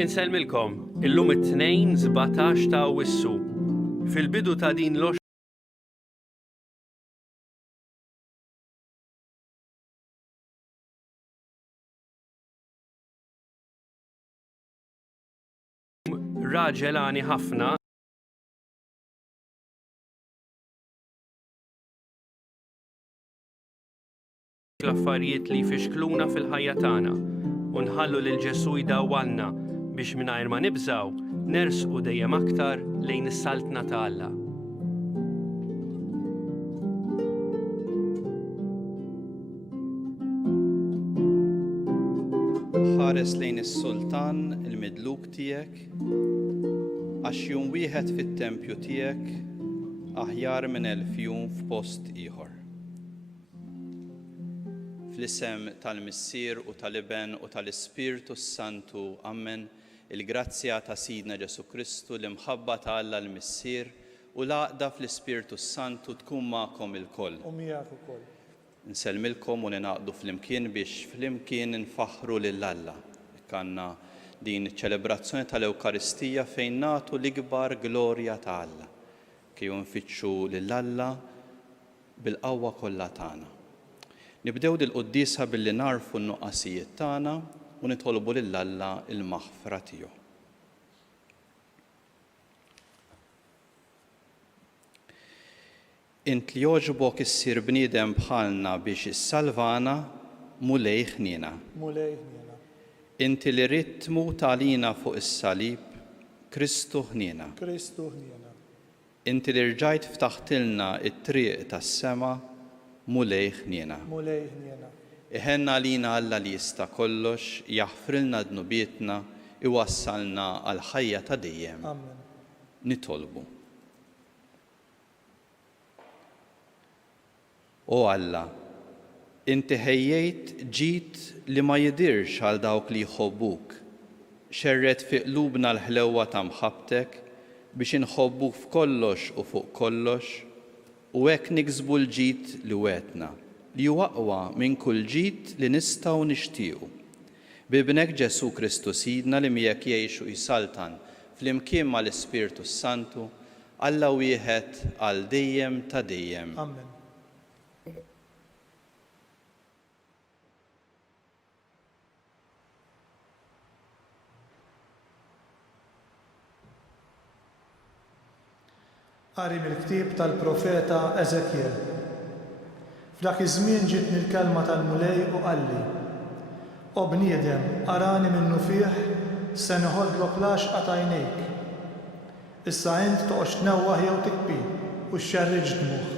Insellmilkom, illum it-tnejn 17 ta' Awwissu. Fil-bidu ta' din raġel għani ħafna l-affarijiet li jfixkluna fil-ħajja tagħna u nħallu lil Ġesu jdawwalna biex mingħajr ma nibżgħu nersqu dejjem aktar lejn is-saltna ta' Alla. ħares lejn is-sultan il-midluk tiegħek għax jum wieħed fit-tempju tiegħek aħjar minn 1000 jum f'post ieħor. Fl-isem tal-Missier u tal-Iben u tal-Ispirtu Santu, Amen, il-grazzja ta' Sidna Ġesu Kristu, l-imħabba ta' Alla l-Missier u l-għaqda fl-Ispirtu Santu tkun magħkom ilkoll. U miegħek ukoll. Nselmilkom u ninaqdu flimkien biex flimkien nfaħru lil Alla. Kanna din iċ-ċelebrazzjoni tal-Ewkaristija fejn nagħtu l-ikbar glorja ta' Alla. Kif nfittxu lil Alla bil-qawwa kollha tagħna. Nibdew dil-qudiesa billi narfu n-nuqqasijiet tagħna u nitolbu lil Alla il-maħfra tiegħu. Int li jogħġbok issir bniedem bħalna biex issalvana mulej ħniena. Inti li rid tmut għalina fuq is-salib, Kristu ħniena. Inti li rġajt ftaħtilna it-triq tas-sema mulej ħniena. Iħenna għalina Alla li jista' kollox, jaħfrilna dnubietna, iwassalna għal ħajja ta' dejjem. Nitolbu. O Alla, inti ħejjejt ġid li ma jidirx għal dawk li jħobbuk, xerret fi qlubna l-ħlewwa ta' mħabbtek biex inħobbuk f'kollox u fuq kollox, u hekk niksbu l-ġid li wetna, li huwa aqwa minn kull ġid li nistgħu nixtiequ. Bibnek Ġesu Kristu Sidna li miegħek jgħixu jsaltan flimkien mal-Ispirtu Santu, Alla wieħed għal dejjem ta' dejjem. Amen. Qari mill-ktieb tal-profeta Eżekjel. F'dak iż-żmien ġietni l-kelma tal-mulej u qalli: O bniedem, arani minnu fih se noħodlok l-għaxqa ta' għajnejk. Issa int toqgħodx tnewwaħ jew tikbi u xxerriġ dmuħ.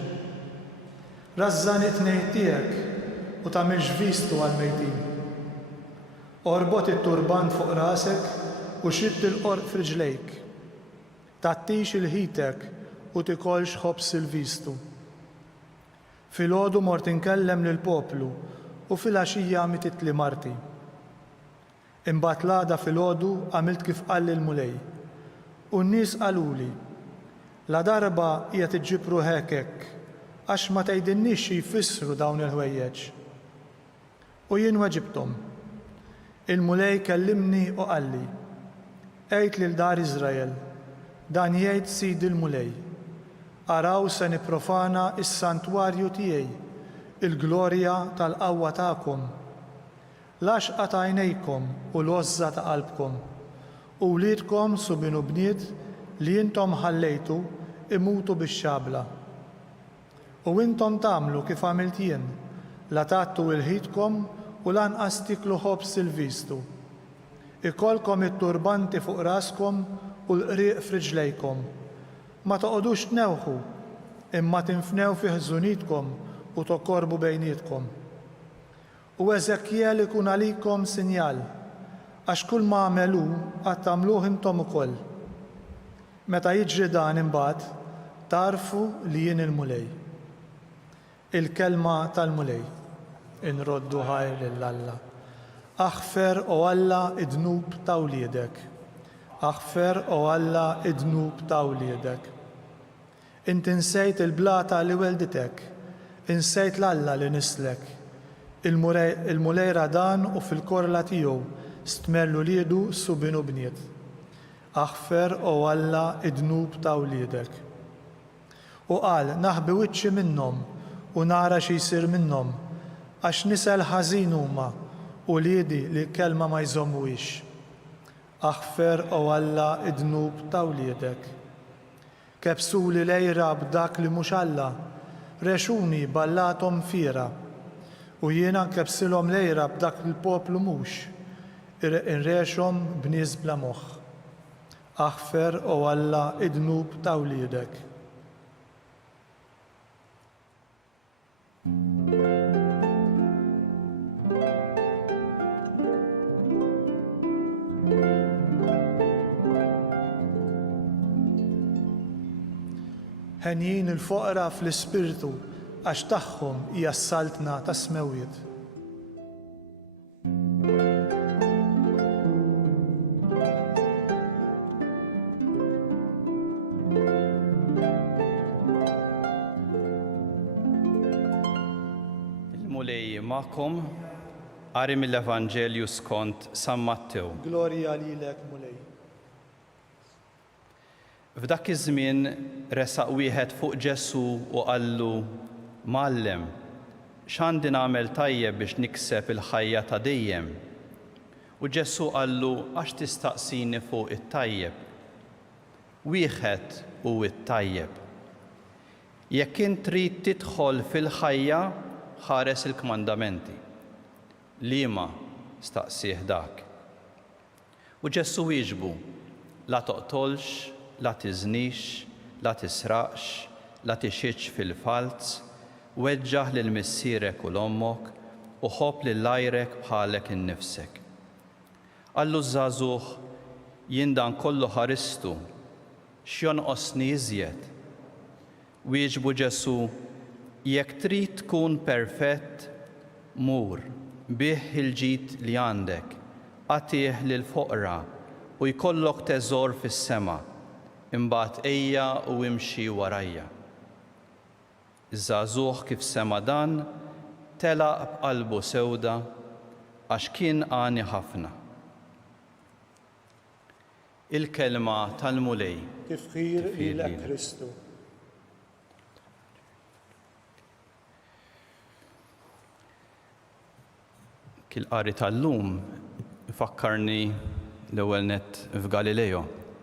Rażżan it-tnejn tiegħek u tagħmilx vistu għall-mejtin. Orbot it-turban fuq rasek u xitt il-qorq f'riġlejk. Tattix il-ħitek u tikolx ħobs il-vistu. Filgħodu mort inkellem lill-poplu u fil-għaxija mititli marti. Imbagħad l-għada filgħodu għamilt kif qal il-mulej. U n-nies qaluli: la darba qiegħed iġġibru hekk għax ma tgħidilniex xi jfissru dawn il-ħwejjeġ. U jien weġibthom. Il-mulej kellimni u qalli: Għid lil dar Iżrael, dan jgħid Sidi l-mulej: araw se nipprofana is-santwarju tiegħi, il-glorja tal-qawwa tagħkom, l-għaxqa ta' għajnejkom u l-għożża ta' qalbkom, u wliedkom subinu bniet li intom ħallejtu imutu bix-xabla. U intom tagħmlu kif għamilt jien, la tagħtu il-ħidkom u lanqas tiklu ħobs il-vistu. Ikolkom it-turbanti fuq raskom u l-qrieq f'riġlejkom. Ma toqgħodux tnewħu, imma tinfnew fi ħżunietkom u tokkorbu bejnietkom. U Eżekjel ikun għalikom sinjal, għax kull ma għamelu għad tagħmluh intom ukoll. Meta jiġri dan imbagħad tarfu li jien il-mulej. Il-kelma tal-mulej. Inroddu ħajr lill-Alla. Aħfer o Alla id-dnub ta' wliedek. Aħfer o Alla id-dnub ta' wliedek. Inti insejt il-blata li welditek, insejt l-Alla li nislek. Il-mulej radan u fil-korla tiegħu stmerlu liedu subinu bniet. Aħfer u Alla id-dnub ta' wliedek. U qal naħbi wiċċi minnhom u nara xi jsir minnhom għax nisel ħażin huma u liedi li kelma ma jżommuhiex. Aħfer u Alla id-dnub ta' wliedek. Kebsuli lejra b'dak li mhux Alla, rexuni ballatom fira, u jiena nkebsilhom lejra b'dak il-poplu mhux, inrexhom b'nies bla moħħ. Aħfer u Alla id-dnub ta' wliedek. Ħenjin il-foqra fl-ispirtu għax tagħhom hija s-saltna ta' smewiet. Il-mulej ma'kom qari mill-Evanġelju skont San Mattew. Glorja lilek mulej. F'dak iż-żmien resaq wieħed fuq Ġesu u qallu: Mgħallem, x'għandi nagħmel tajjeb biex nikseb il-ħajja ta' dejjem? U Ġesu qallu: għax tistaqsini fuq it-tajjeb? Wieħed hu it-tajjeb. Jekk int trid tidħol fil-ħajja, ħares il-kmandamenti. Liema staqsih dak. U Ġesu wieġbu: la toqtolx, la tiżnix, la tisraqx, la tixitx fil-falz, weġġaħ lil missierek u l-ommok u ħobb lil għajrek bħalek innifsek. Qallu żagħżugħ: jien dan kollu ħaristu, x'jonqosni iżjed? Wieġbu Ġesu: jekk trid tkun perfett, mur, bih il-ġid li għandek, agħtih lil-foqra u jkollok teżor fis-sema, imbagħad ejja u imxi warajja. Iż-żagħżugħ kif sema dan, telaq b'qalbu sewda għax kien għani ħafna. Il-kelma tal-mulej. Kif ħir lilek Kristu. Kil-qari tal-lum ifakkarni l-ewwel nett f'Galileo,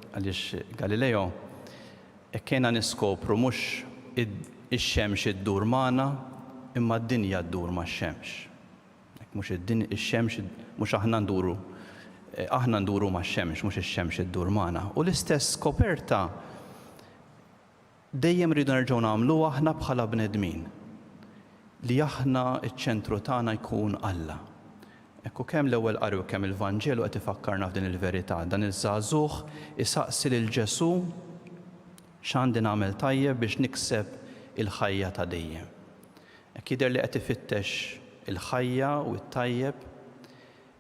għaliex Galileo kena niskopru mhux ix-xemx iddur magħna imma d-dinja ddur max-xemx. Mhux ix-xemx mhux aħna nduru max-xemx, mhux ix-xemx iddur magħna. U l-istess skoperta dejjem rridu nerġgħu nagħmlu aħna bħala bnedmin li aħna ċ-ċentru tagħna jkun Alla. Ekku kemm l-ewwel qari u kemm il-Vanġelu qed ifakkarna f'din il-verità. Dan iż-żagħżugħ isaqsi lil Ġesu x'għandi nagħmel tajjeb biex nikseb il-ħajja ta' dejjem. Hekk jidher li qed ifittex il-ħajja u t-tajjeb,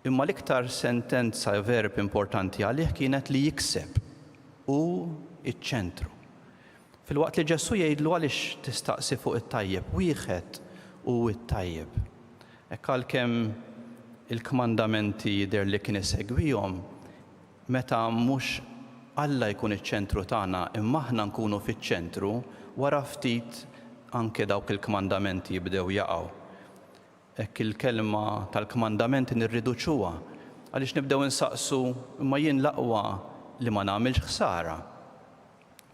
imma l-iktar sentenza verb importanti għalih kienet li jikseb u iċ-ċentru. Fil-waqt li Ġesu jgħidlu għaliex tistaqsi fuq it-tajjeb, wieħed u t-tajjeb. Hekk għalkemm il-kmandamenti jidher li kien isegwihom meta mhux Alla jkun iċ-ċentru tagħna imma aħna nkunu fiċ-ċentru, wara ftit anke dawk il-kmandamenti jibdew jaqgħu. Hekk il-kelma tal-kmandamenti nirriduċuha għaliex nibdew insaqsu imma jien l-aqwa li ma nagħmilx ħsara.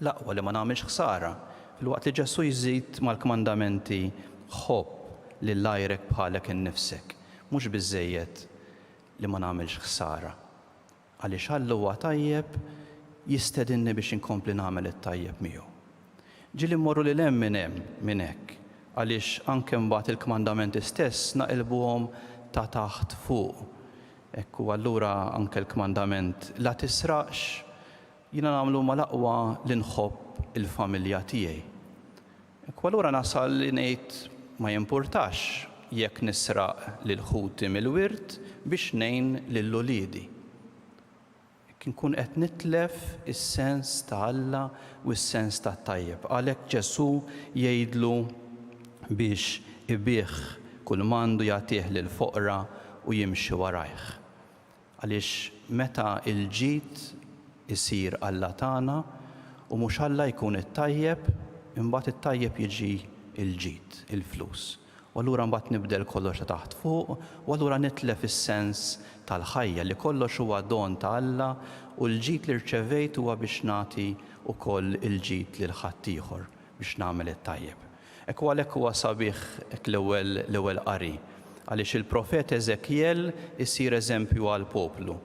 L-aqwa li ma nagħmilx ħsara. Fil-waqt li Ġesu jżid mal-kmandamenti ħobb lil għajrek bħalek innifsek. Mhux biżżejjed li ma nagħmilx ħsara. Għaliex Alla huwa tajjeb jistedinni biex inkompli nagħmel it-tajjeb miegħu. Ġieli mmorru lil hemm minn hekk, għaliex anke mbagħad il-kmandamenti stess naqilbuhom ta' taħt fuq. Hekk u allura anke l-kmandament la tisraqx jiena nagħmlu mal-aqwa li nħobb il-familja tiegħi. Hekk u allura nasal li ngħid ma jimpurtax jekk nisraq lil ħuti mill-wirt biex ngħin lill-uliedi. Nkun qed nitlef is-sens ta' Alla u s-sens ta' tajjeb. Għalhekk Ġesu jgħidlu biex ibih kull mandu jagħtih lil foqra u jimxi warajh. Għaliex meta il-ġid isir Alla tagħna u mhux Alla jkun it-tajjeb, imbagħad it-tajjeb jiġi il-ġid, il-flus. U allura mbagħad nibdel kollox ta' taħt fuq, u allura nitlef is-sens tal-ħajja li kollox huwa don ta' Alla u l-ġid li rċevejt huwa biex nagħti wkoll il-ġid lil ħadd ieħor biex nagħmel it-tajjeb. Hekk għalhekk huwa sabiħ l-ewwel qari, għaliex il-profet Eżekjel isir eżempju għall-poplu.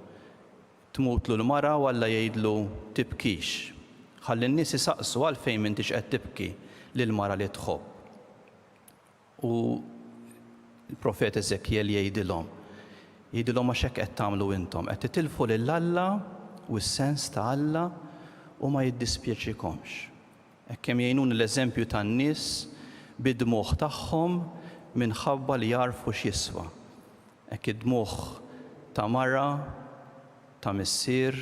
Tmutlu l-mara u Alla jgħidlu tibkix. Ħalli n-nies isaqsu għalfejn m'intix qed tibki lill-mara li tħobb. U il-profet Eżekjel jgħidilhom għax hekk qed tagħmlu intom, qed titilfu lil Alla u s-sens ta' Alla u ma jiddispjaċikomx. Hekk kemm jgħinuni l-eżempju tan-nies bid-dmugħ tagħhom minħabba li jarfu x'jiswa. Hekk id-dmugħ ta' mara, ta' missier,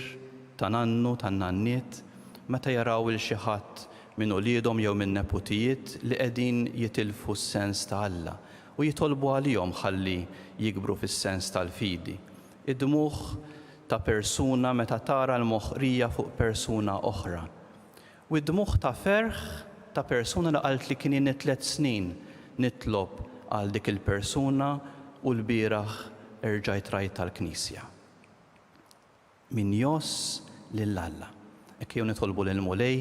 ta' nannu, ta' nanniet, meta jaraw il xi ħadd minn uliedhom jew minn neputijiet li qegħdin jitilfu s-sens ta' Alla u jitolbu għalihom ħalli jikbru fis-sens tal-fidi. Id-dmugħ ta' persuna meta tara l-moħħrija fuq persuna oħra. U id-dmugħ ta' ferħ ta' persuna li qalt li kien 3 snin nitlob għal dik il-persuna u l-bieraħ erġajt rajt tal-Knisja. Min joss lill-Alla. Hekk jew nitolbu lil Mulej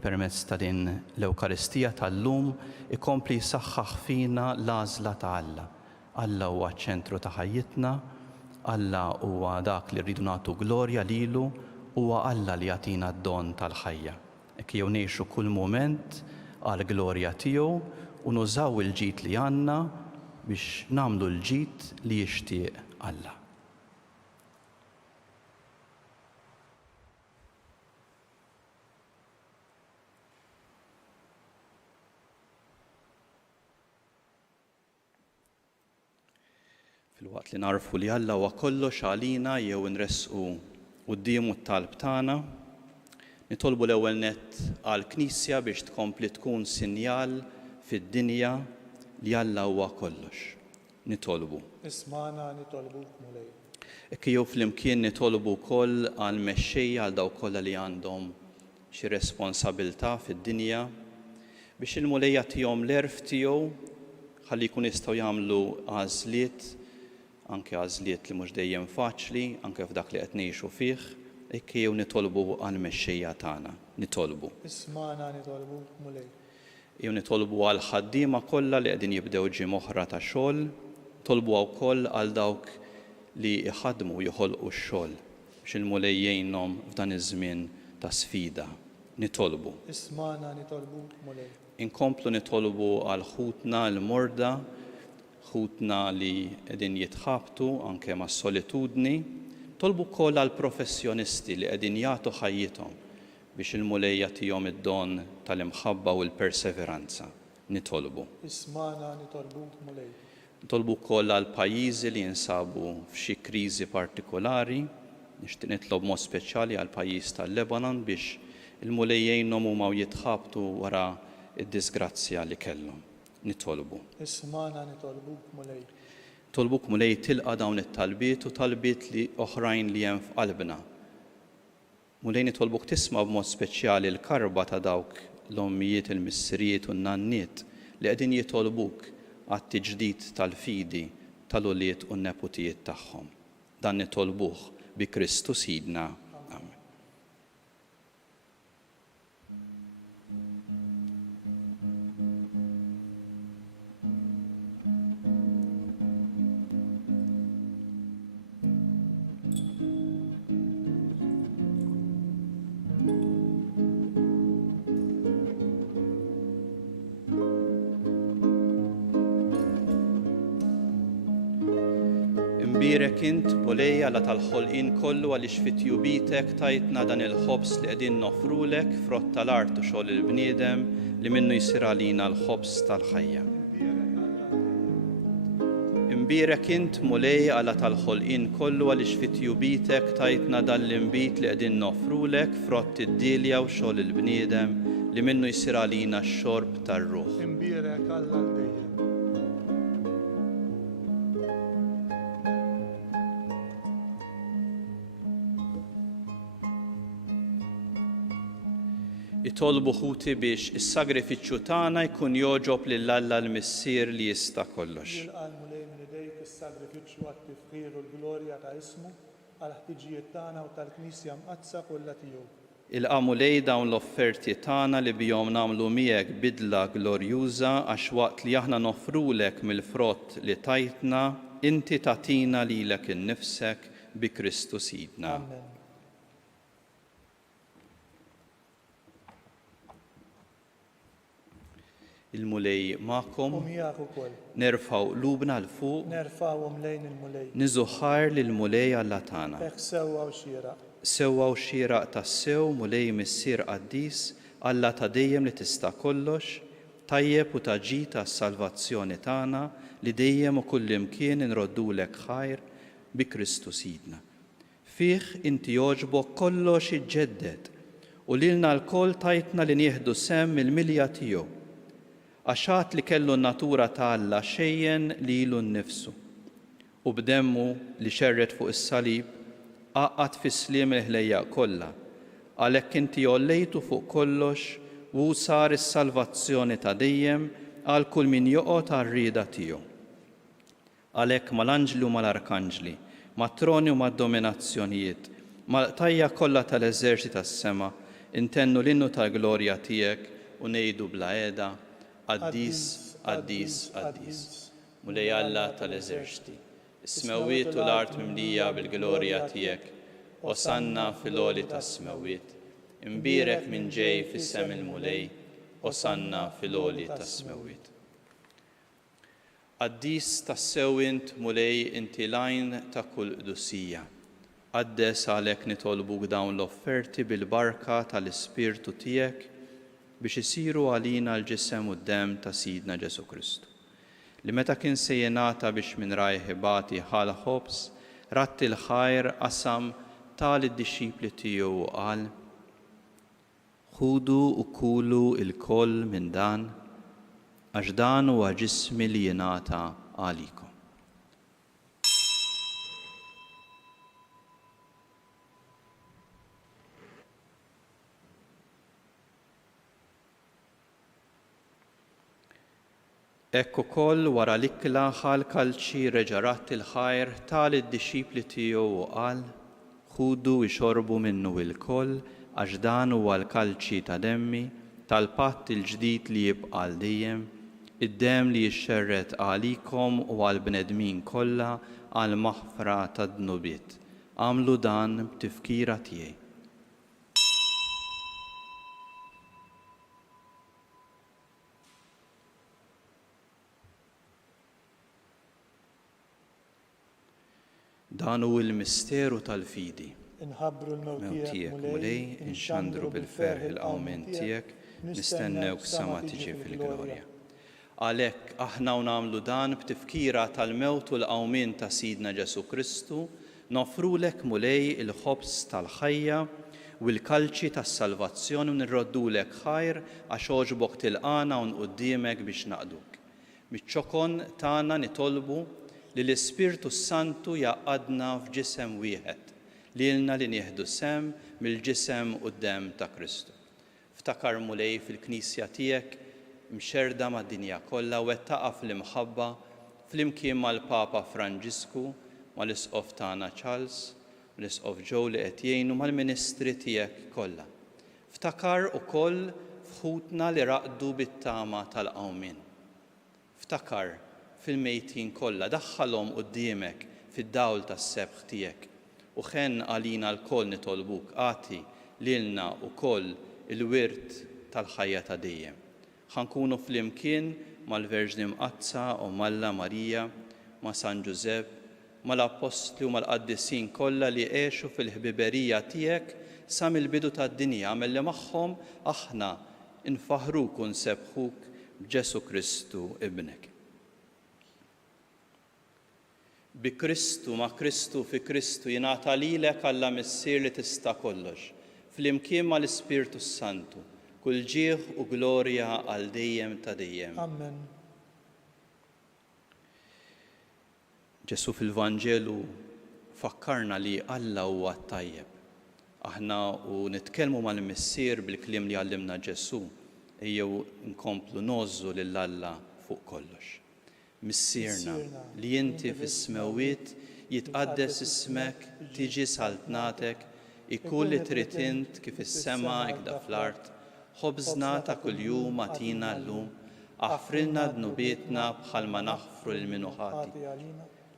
permezz ta' din l-Ewkaristija tal-lum ikompli jsaħħaħ fina l-għażla ta' Alla. Alla huwa ċ-ċentru ta' ħajjitna, Alla huwa dak li rridu nagħtu glorja lilu, huwa Alla li jagħtina d-don tal-ħajja. Hekk jew ngħixu kull mument għall glorja tiegħu u nużaw il-ġid li għandna biex nagħmlu l-ġid li jixtieq Alla. Fil-waqt li narfu li Alla huwa kollox għalina jew nresqu qudiemu t-talb tagħna, nitolbu l-ewwel nett għall-Knisja biex tkompli tkun sinjal fid-dinja li Alla huwa kollox. Nitolbu. Ismana nitolbuk Mulej. Hekk jew flimkien nitolbu wkoll għal mexxejja għal dawk kollha li għandhom xi responsabilità fid-dinja biex il-Mulej jagħtihom l-erf tiegħu ħalli jkun jistgħu jagħmlu għażliet, anke għażliet li mhux dejjem faċli, anke f'dak li qed ngħixu fih, hekk jew nitolbu għal mexxejja tagħna, nitolbu. Ismana nitolbuk Mulej. Jew nitolbu għal ħaddiema kollha li qegħdin jibdew ġiem oħra ta' xogħol, tolbu wkoll għal dawk li jħaddmu joħolqu x-xogħol biex il-Mulej jgħinhom f'dan iż-żmien ta' sfida. Nitolbu. Ismana nitolbuk Mulej. Inkomplu nitolbu għal ħutna l-morda, ħutna li qegħdin jitħabtu anke mas-solitudni, tolbu wkoll għal professjonisti li qegħdin jagħtu ħajjithom biex il-Mulej jagħtihom id-don tal-imħabba u l-perseveranza. Nitolbu. Ismana nitolbuk Mulej. Nitolbu wkoll għal pajjiżi li jinsabu f'xi kriżi partikolari, nixtieq nitlob mod speċjali għal pajjiż tal-Lebanon biex il-Mulej jgħinhom huma jitħabtu wara id-disgrazzja li kellhom. Nitolbu. Ismana nitolbuk Mulej. Tolbuk Mulej tilqa' dawn it-talbiet u talbiet li oħrajn li hemm f'qalbna. Mulej nitolbuk tisma' b'mod speċjali l-karba ta' dawk l-ommijiet, il-missirijiet u n-nanniet li qegħdin jitolbuk għat-tiġdid tal-fidi tal-uliet u n-neputijiet tagħhom. Dan nitolbuh bi Kristu Sidna. Amen. Imbierek int Mulej Alla tal-ħolqien kollu għaliex fit-tjubitek tajtna dan il-ħobs li qegħdin nofrulek frott tal-art u xogħol il-bniedem li minnu jsir għalina l-ħobs tal-ħajja. Imbierek int Mulej Alla tal-ħolqien kollu għaliex fit-tjubitek tajtna dan l-inbit li qegħdin nofrulek frott id-dilja u xogħol il-bniedem li minnu jsir għalina x-xorb tar-ruħ. Imbierek Alla l-dejjem. Nitolbu ħuti biex is-sagrifiċċju tagħna jkun joġob lill-Alla l-Missier li jista' kollox. Jilqa' l-mulej minn idejk is-sagrifiċċju għat-tifħir u l-glorja ta' ismu għal ħtiġijiet tagħna u tal-Knisja mqazza kollha tiegħu. Il-qamu lej dawn l-offerti tagħna li bihom nagħmlu miegħek bidla glorjuża għax waqt li aħna nofrulek mill-frott li tajtna, inti tagħtina lilek innifsek bi Kristu Sidna. Amen. Il-mulej magħkom, Miegħek ukoll. nerfgħu qlubna l fuq, Nerfgħuhom lejn il-mulej. niżuħħar lill-mulej Alla tagħna. Hekk sewwa u xieraq. Sewwa u xieraq tas-sew mulej missier qaddis Alla ta' dejjem li tista' kollox, tajjeb u taġi tas-salvazzjoni tagħna li dejjem u kullimkien inroddulek ħajr bi Kristu Sidna. Fih inti jogħġbok kollox iġġedded u lilna lkoll tajtna li nieħdu sem mill-milja tiegħu. Għaxat li kellu n-natura ta' Alla xejjen lilu nnifsu u b'demmu li xerret fuq is-salib qaqqad fis-sliem il-ħlejja kollha, għalhekk inti jollejtu fuq kollox u sar is-salvazzjoni ta' dejjem għal kull min joqgħod għar-rieda tiegħu. Għalhekk mal-anġli u mal-arkanġli, mat-troni u mad-dominazzjonijiet, mal-qtajja kollha tal-eżerċit tas-sema, intennu l-innu tal-glorja tiegħek u ngħidu bla qiegħda Qaddis, qaddis, qaddis. Mulej Alla tal-eżerċiti, is-smewwiet u l-art mimlija bil-glorja tiegħek, osanna fil-għoli tas-smewwiet. Imbierek minn ġej fis-sem il-mulej, osanna fil-għoli tas-smewwiet. Qaddis tas-sewwint mulej inti lajn ta' kull qdusija. Qaddes għalhekk nitolbuk dawn l-offerti bil-barka tal-Ispirtu tiegħek biex isiru għalina l-ġisem u d-dem ta' Sidna Ġesu Kristu. Li meta kien se jingħata biex minn rajħibati ħala ħobs, ratti l-ħajr qasam tal-id-dixxipli tiegħu u qal: Ħudu u kulu il-koll minn dan, għax dan huwa ġismi li jingħata għalikom. Ekku koll wara l-ikla ħal kalċi reġarat il-ħajr tal id-dixxipli tiegħu u qal: Ħudu ixorbu minnu il-koll għax dan huwa l-kalċi ta' demmi tal-patt il-ġdid li jibqa' dejjem, id-dem li jixxerret għalikom u għall-bnedmin kollha għal maħfra tad-dnubiet. Għamlu dan b'tifkira tiegħi. Dan hu l-misteru tal-fidi. Inħabbru l-mewt Mewt tiegħek tiegħek mulej, inxandru bil-ferħ il-qawmien tiegħek, nistennewk sa ma tiġi fil-glorja. Għalhekk aħna nagħmlu dan b'tifkira tal-mewt u l-qawmien ta' Sidna Ġesu Kristu, nofrulek mulej il-ħobs tal-ħajja u l-kalċi tas-salvazzjoni u nirroddulek ħajr għax għoġbok tilqana u nquddiemek biex naqduk. Miċ-ċokon tagħna nitolbu li l-Ispirtu Santu jaqadna f'ġisem wieħed, lilna li nieħdu sem mill-ġisem u d-dem ta' Kristu. Ftakar mulej fil-Knisja tiegħek mxerda mad-dinja kollha u wettaqa fl-imħabba flimkien mal-Papa Franġisku, mal-Isqof tagħna Charles, mal-Isqof Joe li qed jgħinu mal-Ministri tiegħek kollha. Ftakar ukoll f'ħutna li raqdu bit-tama tal-qawmien. Ftakar fil-mejtin kollha daħħalhom quddiemek fid-dawl tas-sebħ tiegħek u ħen għalina l-koll nitolbuk għati lilna wkoll il-wirt tal-ħajja ta' dejjem. Ħankunu flimkien mal-Verġni Mqazza u Malla Marija, ma' San Ġusepp, mal-Apostli u mal-Qaddisin kollha li għexu fil-ħbiberija tiegħek sa mill-bidu tad-dinja għamel li magħhom aħna infaħruk u nsebħuk b'Ġesu Kristu ibnek. Bi Kristu, ma' Kristu, fi Kristu jingħata lilek Alla missier li tista' kollox, flimkien mal-Ispirtu Santu, kull ġieħ u glorja għal dejjem ta' dejjem. Amen. Ġesu fil-Vanġelu fakkarna li Alla huwa tajjeb. aħna u nitkellmu mal-missier bil-kliem li għallimna Ġesu, ejjew nkomplu nozzu lill-Alla fuq kollox. Missierna li inti fis-smewiet jitqaddes ismek, tiġi saltnatek, ikun li trid int kif is-sema ikda fl-art, ħobżna ta' kuljum atina llum, aħfrilna dnubietna bħalma naħfru l-minuħati.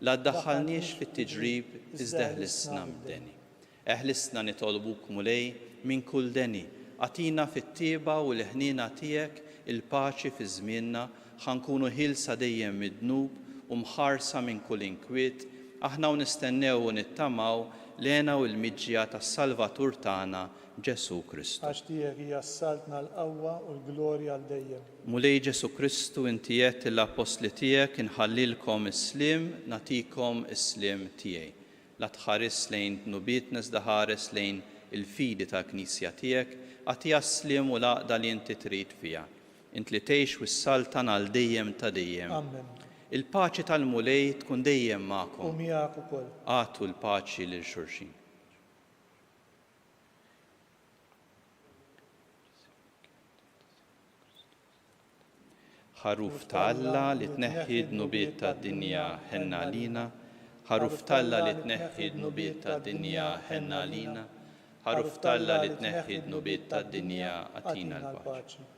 La ddaħħalniex fit-tiġrib iżda ħlisna mdeni. Eħlisna nitolbuk mulej minn kull deni, atina fit-tieba u l-ħnina tiegħek il-paċi fi żmienna, ħankunu ħilsa dejjem mid-dnub u mħarsa minn kull inkwiet, aħna u nistennew u nittamaw lena u l-miġġija tas-Salvatur tagħna Ġesu Kristu. Għax tiegħek hija s-saltna l-qawwa u l-glorja għal dejjem. Mulej Ġesu Kristu inti qed l-apostli tiegħek inħallilkom is-slim, natikom is-slim tiegħi. La tħares lejn dnubietna iżda ħares lejn il-fidi tal-Knisja tiegħek, għatija s-slim u l-għaqda li inti trid fiha. Int li tgħix wis-saltan għal dejjem ta' dejjem. Amen. Il-paċi tal-mulej tkun dejjem U magħkom. miegħek ukoll. Għatu l-paċi lil xulxin. ħaruf ta' Alla li tneħħi d-nubiet tad-dinja ħenna lina, ħaruf ta' Alla li tneħħi d-nubiet tad-dinja ħenna lina, ħaruf ta' Alla li tneħħi d-nubiet tad-dinja għatina l-paċi.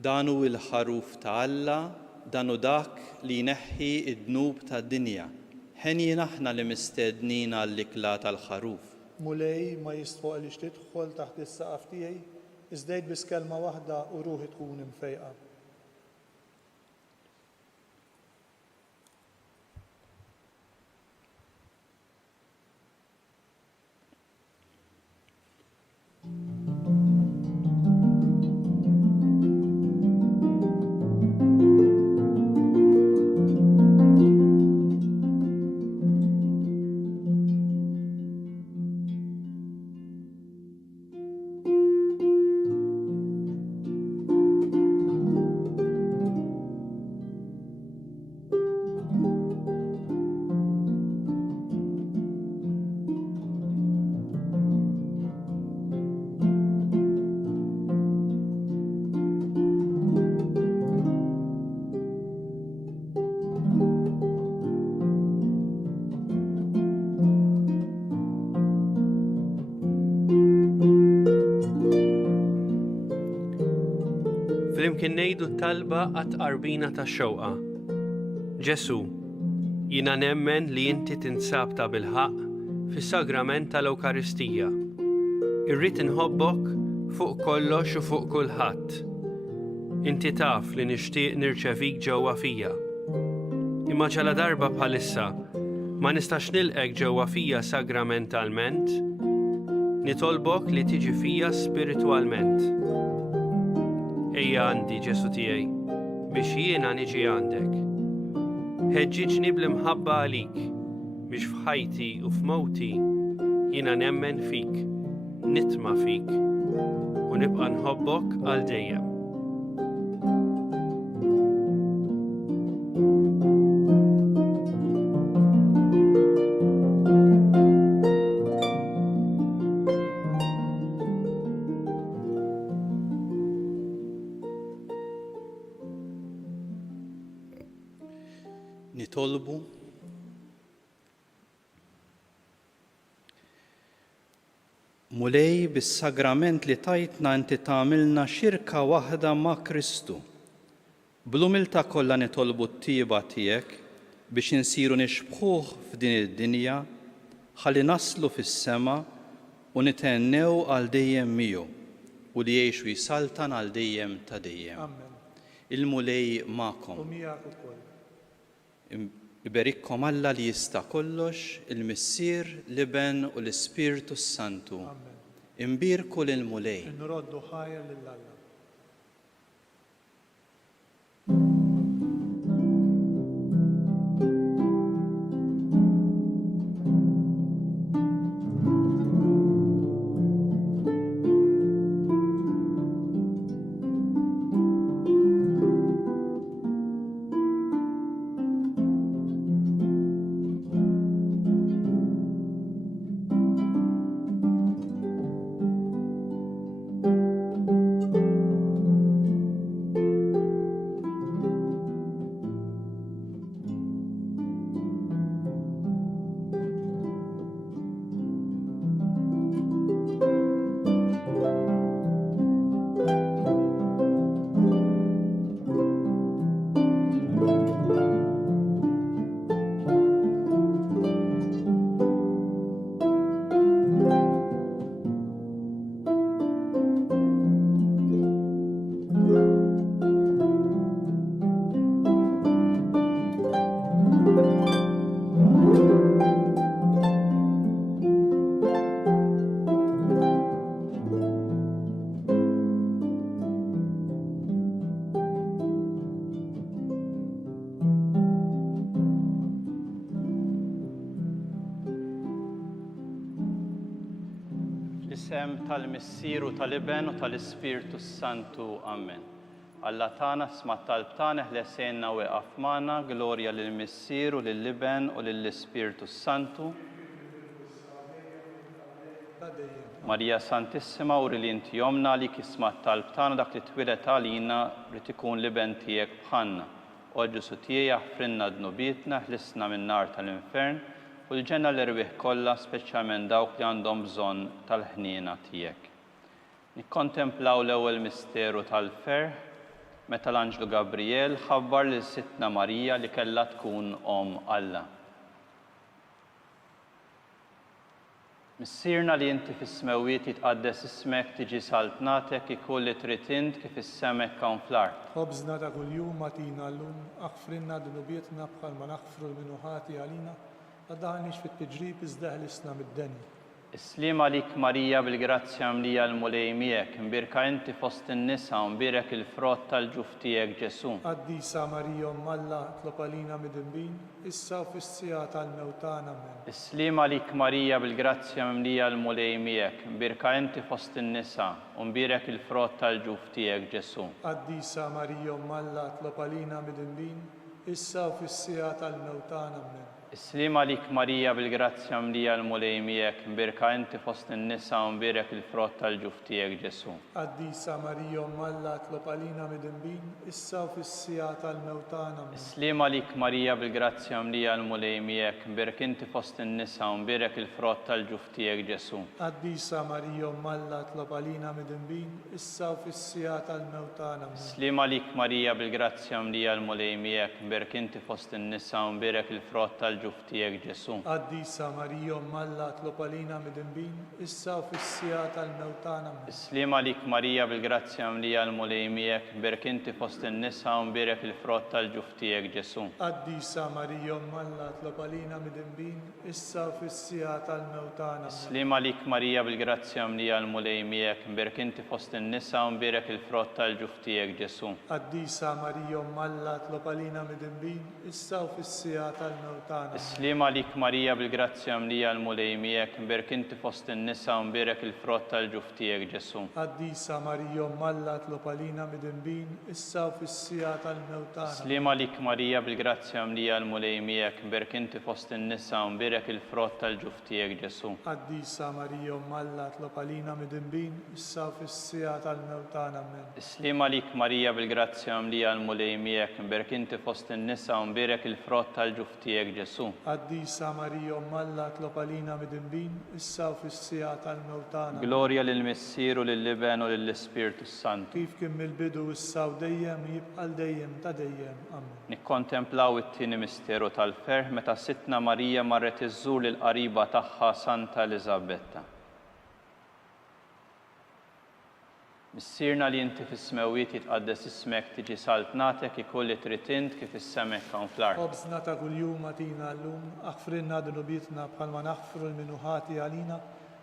Danu il-ħaruf ta' Alla, danu dak li jneħħi id-dnub tad-dinja. Ħenjin aħna li mistednin għall-ikla tal-ħaruf. Mulej ma jistħoqlix tidħol taħt is-saqaf tiegħi, iżdejt biss kelma waħda u ruħi tkun imfejqa. Flimkien ngħidu t-talba għat-qarbina tax-xewqa. Ġesu, jiena nemmen li inti tinsab ta' bil-ħaq fis-sagrament tal-Ewkaristija. Irrid inħobbok fuq kollox u fuq kulħadd. Inti taf li nixtieq nirċevik ġewwa fija. Imma ġala darba bħalissa ma nistax nilqek ġewwa fija sagramentalment, nitolbok li tiġi fija spiritwalment. Ejja għandi Ġesu tiegħi biex jiena niġi għandek. Ħeġġiġni bl-imħabba għalik biex f'ħajti u f'mowti jiena nemmen fik, nitma' fik u nibqa' nħobbok għal dejjem. Nitolbu mulej bis-sagrament li tajtna inti tagħmilna xirka waħda ma' Kristu. Bl-umiltà kollha nitolbu t-tieba tiegħek biex insiru nixbħuh f'din id-dinja ħalli naslu fis-sema u nitennew għal dejjem miegħu u li jgħixu jisaltan għal dejjem ta' dejjem. Amen. Il-mulej U magħkom. miegħek ukoll. Iberikkom Alla li jista' kollox, il-Missier, l-Iben u l-Ispirtu Santu. Amen. Imbirku lil-mulej. Nroddu ħajja lill-Alla. Fissem tal-Missieru tal-Iben u tal-Ispirtu Santu. Amen. Alla tana smat tal-btana ħlesenna u għafmana, glorja lil-Missieru, lil-Iben u lill-Ispirtu Santu. Marija Santissima, uri li inti jomna li kismat tal-btana dak li twilet għalina li tikun liben tijek bħanna. Oġġu sutije jaħfrinna dnubietna, ħlisna minn nar tal-infern, u l-ġenna l-irwih kollha, speċjalment dawk li għandhom bżonn tal-ħniena tiegħek. Nikkontemplaw l-ewwel misteru tal-ferħ, meta l-Anġlu Gabriel ħabbar lil Sittna Marija li kellha tkun Om Alla. Missierna li inti fis-smewwiet jitqaddes ismek tiġi saltnatek ikun li trid int kif is-semek hawn fl-art. خبزنا ta' kuljum atina llum, aħfrinna dunubietna bħal ma naħfru l-minuħati għalina, għaddaħniex fit-tiġrib iżda ħlisna mid-deni. Islim għalik Marija bil-grazzja mlija l-mulejmijek, mbirka inti fost in-nisa u mbirek il-frott tal-ġuftijek Ġesu. Qaddisa Marija Umm Alla, tlob għalina mid-dinbin, issa u fis-sija tal-mewtana amen. Islim għalik Marija bil-grazzja mlija l-mulejmijek, mbirka inti fost in-nisa u mbirek il-frott tal-ġuftijek Ġesu. Qaddisa Marija Umm Alla, tlob għalina mid-dinbin, issa u fis-sija tal-mewtana amen. Islim għalik Marija bil-grazzja mlija l-mulejmijek, mbirka inti fost in-nisa u mbirek il-frott tal-ġuftijek Ġesu. Qaddisa Marija Umm Alla, tlob għalina mid-dinbin, issa u fis-sija tal-mewtana amen. Islim għalik Marija bil-grazzja mlija l-mulejmijek, mbirek inti fost in-nisa u mbirek il-frott tal-ġuftijek Ġesu. Qaddisa Marija Umm Alla, tlob għalina mid-dinbin, issa u fis-sija tal-mewtana amen. Islim għalik Marija bil-grazzja mlija l-mulejmijek, mbirek inti fost in-nisa u mbirek il-frott tal-ġuftijek Ġesu. Qaddisa Marija Umm Alla, tlob għalina mid-dinbin, issa u fis-sija tal-mewtana amen. Islim għalik Marija bil-grazzja mlija l-mulejmijek, mbirek inti fost in-nisa u mbirek il-frott tal-ġuftijek Ġesu. Qaddisa Marija Umm Alla, tlob għalina mid-dinbin, issa u fis-sija tal-mewtana amen. Islim għalik Marija bil-grazzja mlija l-mulejmijek, mbirek inti fost in-nisa u mbirek il-frott tal-ġuftijek Ġesu. Qaddisa Marija Umm Alla, tlob għalina mid-dinbin, issa u fis-sija tal-mewtana amen. Islim għalik Marija bil-grazzja mlija l-mulejmijek, mbirek inti fost in-nisa u mbirek il-frott tal-ġuftijek Ġesu. Qaddisa Marija Umm Alla, tlob għalina mid-dinbin, issa u fis-sija tal-mewtana amen. Islim għalik Marija bil-grazzja mlija l-mulejmijek, mbirek inti fost in-nisa u mbirek il-frott tal-ġuftijek Ġesu. Qaddisa Marija Umm Alla, tlob għalina mid-dinbin, issa u fis-sija tal-mewtana amen. Islim għalik Marija bil-grazzja mlija l-mulejmijek, mbirek inti fost in-nisa u mbirek il-frott tal-ġuftijek Ġesu. Qaddisa Marija Umm Alla, tlob għalina mid-dinbin, issa u fis-sija tal-mewtana amen. Glorja lill-Missieru, lill-Iben u lill-Ispirtu Santu. Kif kien mill-bidu issa u dejjem jibqa' dejjem ta' dejjem amen. Nikkontemplaw it-tieni misteru tal-ferħ meta Sittna Marija marret iżżur lill-qariba tagħha Santa Elisabetta. Missierna li inti fis-smewwiet jitqaddes ismek tiġi saltnatek ikun li trid int kif is-semek hawn fl-art. Khobżna ta' kuljum atina llum, aħfrinna dunubietna bħalma naħfru l-minuħati għalina,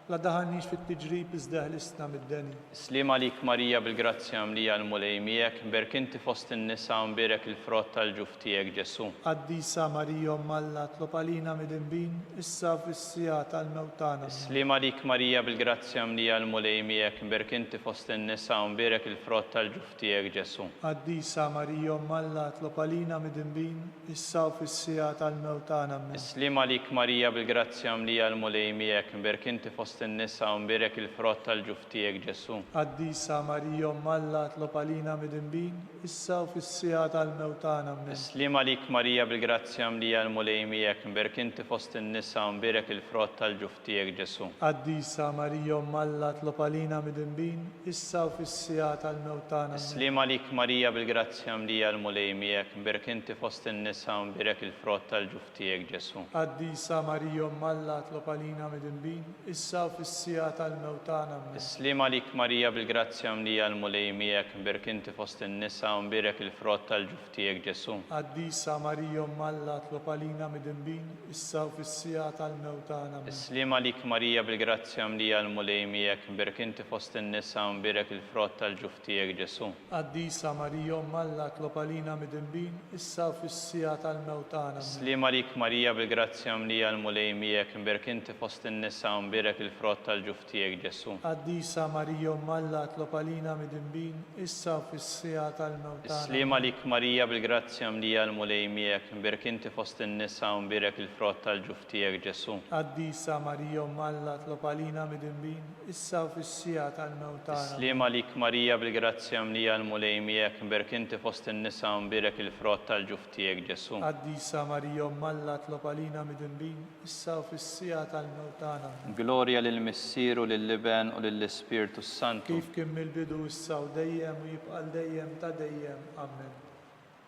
la daħanniex fit-tiġrib iżda ħlisna mid-deni. Islim għalik Marija bil-grazzja mlija l-mulejmijek, mbirek inti fost in-nisa u mbirek il-frott tal-ġuftijek Ġesu. Qaddisa Marija Umm Alla, tlob għalina mid-dinbin, issa fis-sija tal-mewtana amen. Islim għalik Marija bil-grazzja mlija l-mulejmijek, mbirek inti fost in-nisa u mbirek il-frott tal-ġuftijek Ġesu. Qaddisa Marija Umm Alla, tlob għalina mid-dinbin, issa fis-sija tal-mewtana amen. Islim għalik Marija bil-grazzja mlija l-mulejmijek, mbirek inti fost in-nisa u mbirek il-frott tal-ġuftijek Ġesu. Qaddisa Marija Umm Alla, tlob għalina mid-dinbin, issa fis-sija tal-mewtana amen. Islim għalik Marija bil-grazzja mlija l-mulejmijek, mbirek inti fost in-nisa u mbirek il-frott tal-ġuftijek Ġesu. Qaddisa Marija Umm Alla, tlob għalina mid-dinbin, issa fis-sija tal-mewtana amen. Islim għalik Marija bil-grazzja mlija l-mulejmijek, mbirek inti fost in-nisa u mbirek il-frott tal-ġuftijek Ġesu. Qaddisa Marija Umm Alla, tlob għalina mid-dinbin, issa fis-sija tal-mewtana amen. Islim għalik Marija bil-grazzja mlija l-mulejmijek, mbirek inti fost in-nisa u mbirek il-frott tal-ġuftijek Ġesu. Qaddisa Marija Umm Alla, tlob għalina mid-dinbin, issa fis-sija tal-mewtana amen. Islim għalik Marija bil-grazzja mlija l-mulejmijek, mbirek inti fost in-nisa u mbirek il-frott tal-ġuftijek Ġesu. Qaddisa Marija Umm Alla, tlob għalina mid-dinbin, issa fis-sija tal-mewtana amen. Islim għalik Marija bil-grazzja mlija l-mulejmijek, mbirek inti fost in-nisa u mbirek il-frott il-frott tal-ġuf tiegħek Ġesu. Qaddisa Marija Umm Alla tlob għalina midinbin, issa u fis-sija tal-mewt tagħna. Islim għalik Marija bil-grazzja mlija l-mulej miegħek, mberek inti fost in-nisa u mberek il-frott tal-ġuf tiegħek Ġesu. Qaddisa Marija Umm Alla tlob għalina midinbin, issa u fis-sija tal-mewt tagħna. Islim għalik Marija bil-grazzja mlija l-mulej miegħek, mberek inti fost in-nisa u mberek il-frott tal-ġuf tiegħek Ġesu. Qaddisa Marija Umm Alla tlob għalina midinbin, issa u fis-sija tal-mewt tagħna. Glorja lill-Missieru, lill-Liben u lill-Ispirtu Santu. Kif kien mill-bidu issa u dejjem u jibqa' dejjem ta' dejjem. Amen.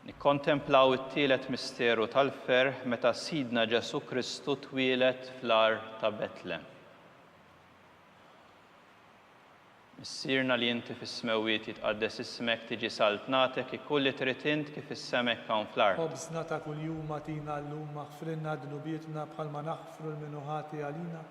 Nikkontemplaw it-tielet misteru tal-ferħ meta Sidna Ġesu Kristu twieled fl-ar ta' Betlem. Missierna li inti fis-smewiet jitqaddes ismek tiġi saltnatek ikulli trid int kif is-semek hawn fl-art. Ħobżna ta' kuljum atina llum aħfrilna dnubietna bħalma naħfru l-minuħati għalina.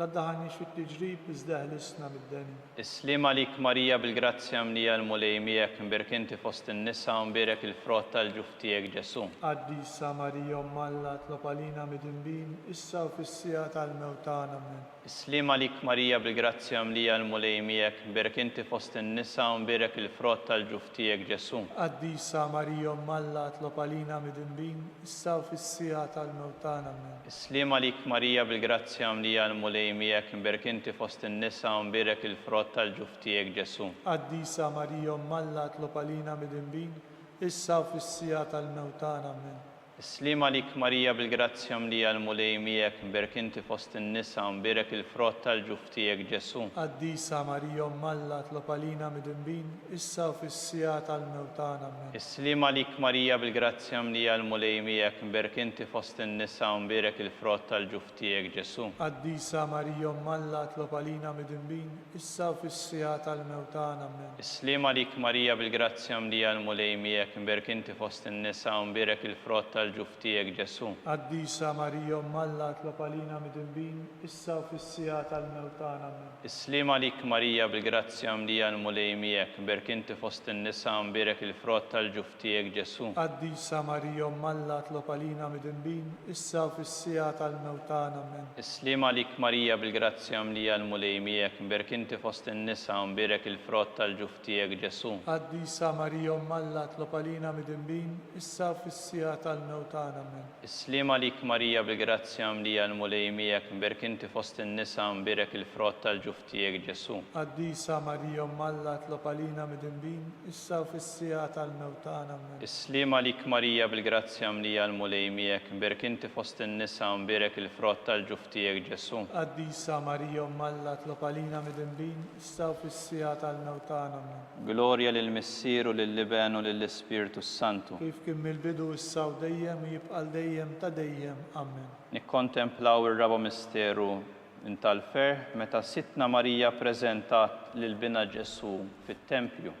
La ddaħanniex fit-tiġrib iżda ħlisna mid-deni. Islim għalik Marija bil-grazzja mlija l-mulej miegħek mberek inti fost in-nisa u mberek il-frott tal-ġuf tiegħek Ġesu. Qaddisa Marija Umm Alla tlob għalina midinbin, issa u fis-sija tal-mewt tagħna. Amen. Islim għalik Marija bil-grazzja mlija l-mulej miegħek mberek inti fost in-nisa u mberek il-frott tal-ġuf tiegħek Ġesu. Qaddisa Marija Umm Alla tlob għalina midinbin, issa u fis-sija tal-mewt tagħna. Amen. Islim għalik Marija bil-grazzja mlija l-mulej miegħek mberek inti fost in-nisa u mberek il-frott tal-ġuf tiegħek Ġesu. Qaddisa Marija Umm Alla tlob għalina midinbin, issa u fis-sija tal-mewt tagħna. Amen. Islim għalik Marija bil-grazzja mlija l-mulej miegħek mberek inti fost in-nisa u mberek il-frott tal-ġuf tiegħek Ġesu. Qaddisa Marija Umm Alla tlob għalina midinbin, issa u fis-sija tal-mewt tagħna. Amen. Islim għalik Marija bil-grazzja mlija l-mulej miegħek mberek inti fost in-nisa u mberek il-frott tal-ġuf tiegħek Ġesu. Qaddisa Marija Umm Alla tlob għalina midinbin, issa u fis-sija tal-mewt tagħna. Amen. Islim għalik Marija bil-grazzja mlija l-mulej miegħek mberek inti fost in-nisa u mberek il-frott tal-ġuf tiegħek Ġesu. Qaddisa Marija Umm Alla tlob għalina midinbin, issa u fis-sija tal-mewt tagħna. Amen. Islim għalik Marija bil-grazzja mlija l-mulej miegħek mberek inti fost in-nisa u mberek il-frott tal-ġuf tiegħek Ġesu. Qaddisa Marija Umm Alla tlob għalina midinbin, issa u fis-sija tal-mewt tagħna. Amen. Islim għalik Marija bil-grazzja mlija l-mulej miegħek mberek inti fost in-nisa u mberek il-frott tal-ġuf tiegħek Ġesu. Qaddisa Marija Umm Alla tlob għalina midinbin, issa u fis-sija tal-mewt tagħna. Amen. Islim għalik Marija bil-grazzja mlija l-mulej miegħek mberek inti fost in-nisa u mberek il-frott tal-ġuf tiegħek Ġesu. Qaddisa Marija Umm Alla tlob għalina midinbin, issa u fis-sija tal-mewt tagħna. Amen. Islim għalik Marija bil-grazzja mlija l-mulej miegħek mberek inti fost in-nisa u mberek il-frott tal-ġuf tiegħek Ġesu. Qaddisa Marija Umm Alla tlob għalina midinbin, issa u fis-sija tal-mewt tagħna. Amen. Glorja lill-Missieru, lill-Liben u lill-Ispirtu Santu. Kif kien mill-bidu issa u dejjem u jibqa' dejjem ta' dejjem. Amen. Nikkontemplaw ir-raba misteru tal-ferħ meta Sitna Marija ppreżentat lil bina Ġesu fit-Tempju.